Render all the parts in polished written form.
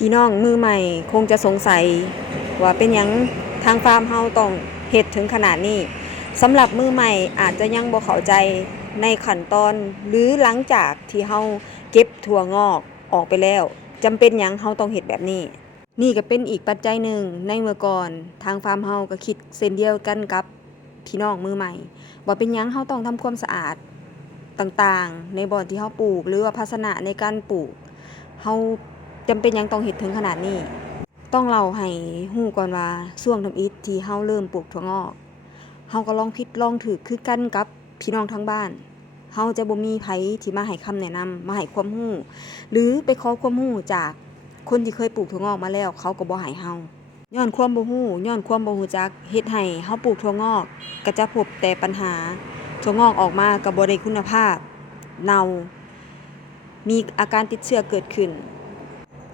พี่น้องมือใหม่คงจะสงสัยว่าเป็นหยังทางฟาร์มเฮาต้องเฮ็ดถึงขนาดนี้สำหรับมือใหม่อาจจะยังบ่เข้าใจในขั้นตอนหรือหลังจากที่เฮาเก็บถั่วงอกออกไปแล้วจำเป็นหยังเฮาต้องเฮ็ดแบบนี้นี่ก็เป็นอีกปัจจัยหนึ่งในเมื่อก่อนทางฟาร์มเฮาก็คิดเช่นเดียวกันกับพี่น้องมือใหม่ว่าเป็นหยังเฮาต้องทำความสะอาดต่างๆในบ่อนที่เฮาปลูกหรือว่าภาชนะในการปลูกเฮาจำเป็นหยังต้องเฮ็ดถึงขนาดนี้ต้องเล่าให้ฮู้ก่อนว่าช่วงทำอิฐที่เฮาเริ่มปลูกถั่วงอกเฮาก็ลองผิดลองถูกคือกันกับพี่น้องทั้งบ้านเฮาจะบ่มีไผที่มาให้คำแนะนำมาให้ความรู้หรือไปขอความรู้จากคนที่เคยปลูกถั่วงอกมาแล้วเขาก็บ่ให้เฮาย้อนความบ่รู้ย้อนความบ่รู้จักเฮ็ดให้เฮาปลูกถั่วงอกก็จะพบแต่ปัญหาถั่วงอกออกมาก็บ่ได้คุณภาพเน่ามีอาการติดเชื้อเกิดขึ้น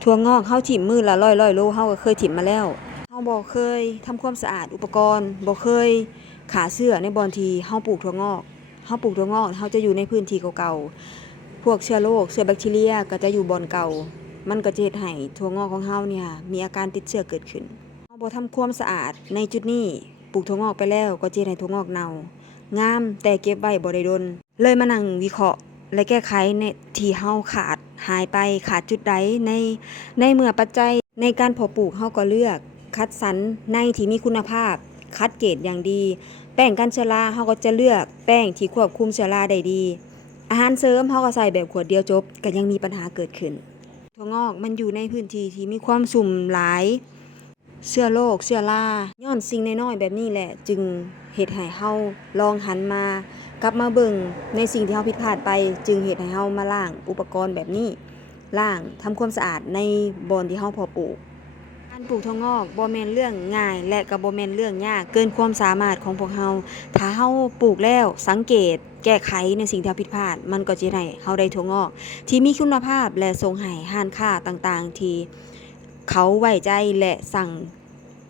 ถั่วงอกเฮาถิมมื้อละ100โลเฮาก็เคยถิมมาแล้วเฮาบ่เคยทำความสะอาดอุปกรณ์บ่เคยฆ่าเชื้อในบ่อนที่เฮาปลูกถั่วงอกเฮาปลูกถั่วงอกเฮาจะอยู่ในพื้นที่เก่าๆพวกเชื้อโรคเชื้อแบคทีเรียก็จะอยู่บ่อนเก่ามันก็จะเฮ็ดให้ถั่วงอกของเฮาเนี่ยมีอาการติดเชื้อเกิดขึ้นเฮาบ่ทำความสะอาดในจุดนี้ปลูกถั่วงอกไปแล้วก็จะเฮ็ดให้ถั่วงอกเน่างามแต่เก็บไว้บ่ได้ดนเลยมานั่งวิเคราะห์และแก้ไขในที่เฮาขาดหายไปขาดจุดใดในเมื่อปัจจัยในการเพาะปลูกเฮาก็เลือกคัดสรรในที่มีคุณภาพคัดเกรดอย่างดีแป้งกันเชื้อราเฮาก็จะเลือกแป้งที่ควบคุมเชื้อราได้ดีอาหารเสริมเฮาก็ใส่แบบขวดเดียวจบก็ยังมีปัญหาเกิดขึ้นถั่วงอกมันอยู่ในพื้นที่ที่มีความสุ่มหลายเชื้อโรคเชื้อราย้อนสิ่งน้อยๆแบบนี้แหละจึงเฮ็ดให้เฮาลองหันมากลับมาเบิ่งในสิ่งที่เฮาผิดพลาดไปจึงเฮ็ดให้เฮามาล้างอุปกรณ์แบบนี้ล้างทำความสะอาดในบ่อนที่เฮาเพาะปลูกการปลูกถั่วงอกบ่แม่นเรื่องง่ายและก็บ่แม่นเรื่องยากเกินความสามารถของพวกเฮาถ้าเฮาปลูกแล้วสังเกตแก้ไขในสิ่งที่เฮาผิดพลาดมันก็จะให้เฮาได้ถั่วงอกที่มีคุณภาพและส่งให้ร้านค้าต่างๆที่เขาไว้ใจและสั่ง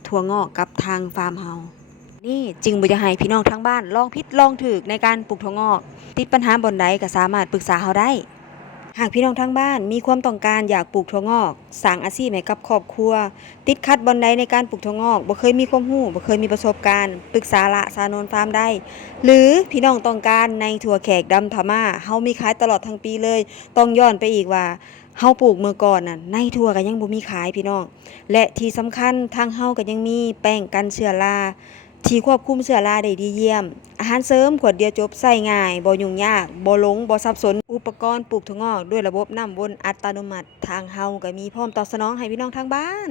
ถั่วงอกกับทางฟาร์มเฮานี่จึงบ่อยากให้พี่น้องทางบ้านลองผิดลองถูกในการปลูกถั่วงอกติดปัญหาบ่อนใดก็สามารถปรึกษาเฮาได้หากพี่น้องทางบ้านมีความต้องการอยากปลูกถั่วงอกสร้างอาชีพให้กับครอบครัวติดขัดบ่อนใดในการปลูกถั่วงอกบ่เคยมีความรู้บ่เคยมีประสบการณ์ปรึกษาละสานนฟาร์มได้หรือพี่น้องต้องการในถั่วแขกดำทาม่าเฮามีขายตลอดทั้งปีเลยต้องย้อนไปอีกว่าเฮาปลูกเมื่อก่อนน่ะในถั่วก็ยังบ่มีขายพี่น้องและที่สำคัญทางเฮาก็ยังมีแป้งกันเชื้อราที่ควบคุมเชื้อราได้ดีเยี่ยมอาหารเสริมขวดเดียวจบใช้ง่ายบ่ยุ่งยากบ่หลงบ่สับสนอุปกรณ์ปลูกถั่วงอกด้วยระบบน้ำวนอัตโนมัติทางเฮาก็มีพร้อมตอบสนองให้พี่น้องทางบ้าน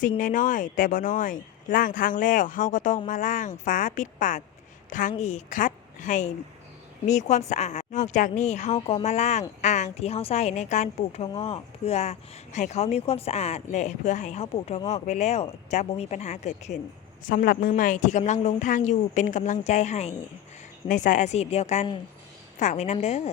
สิ่งน้อยๆแต่บ่น้อยล้างถังแล้วเฮาก็ต้องมาล้างฝาปิดปากถังอีกคัดให้มีความสะอาดนอกจากนี้เฮาก็มาล้างอ่างที่เฮาใช้ในการปลูกถั่วงอกเพื่อให้เขามีความสะอาดและเพื่อให้เฮาปลูกถั่วงอกไปแล้วจะบ่มีปัญหาเกิดขึ้นสำหรับมือใหม่ที่กำลังลงทางอยู่เป็นกำลังใจให้ในสายอาชีพเดียวกันฝากไว้นำเด้อ